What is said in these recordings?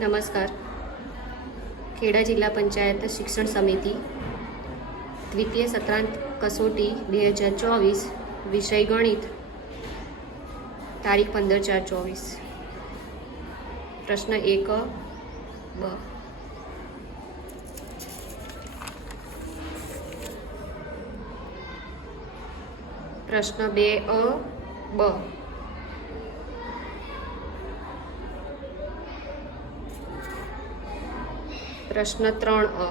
નમસ્કાર. ખેડા જિલ્લા પંચાયત શિક્ષણ સમિતિ દ્વિતીય સત્રાંત કસોટી 2024 વિષય ગણિત તારીખ 15/4/24. પ્રશ્ન 1 બ. પ્રશ્ન 2 બ. પ્રશ્ન 3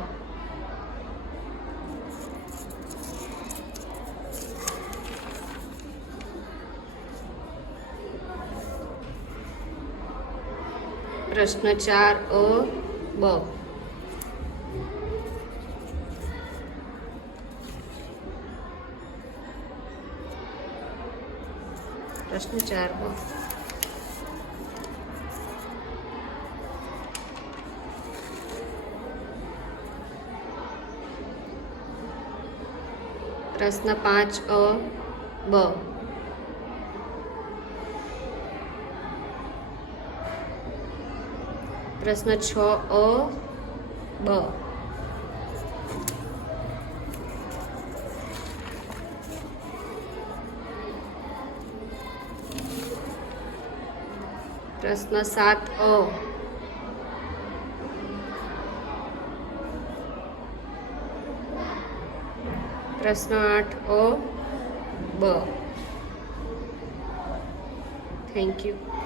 પ્રશ્ન 4 બ. પ્રશ્ન 4 બ. પ્રશ્ન 5 બ. પ્રશ્ન 6 બ. પ્રશ્ન 7 પ્રશ્ન 8 બ. Thank you.